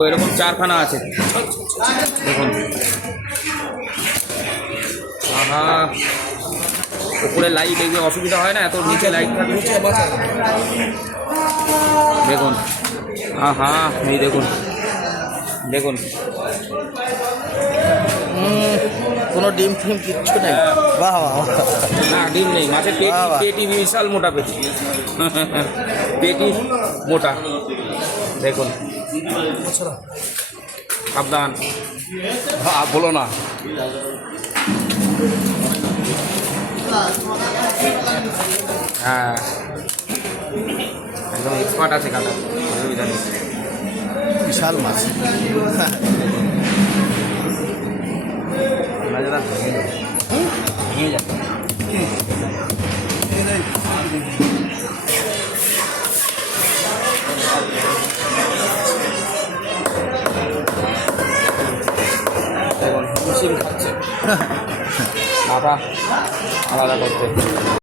তো এরকম চারখানা আছে দেখুন। আহা, উপরে লাইট এই যে অসুবিধা হয় না, এত নিচে লাইট থাকে দেখুন। আহা, এই দেখুন দেখুন, কোনো ডিম ফিম কিচ্ছু নেই। বাহ বাহ বাহ। না ডিম নেই, মাছের পেটি বাহ, বাহ। পেটি বিশাল মোটা পেটি পেটি মোটা দেখুন। সাবধান, বলো না। হ্যাঁ একদম এক্সপার্ট আছে কাটা, অসুবিধা নেই। বিশাল মাছ। ভেঙে যাবে। দেখুন হিমশিম খাচ্ছে মাথা আলাদা করতে।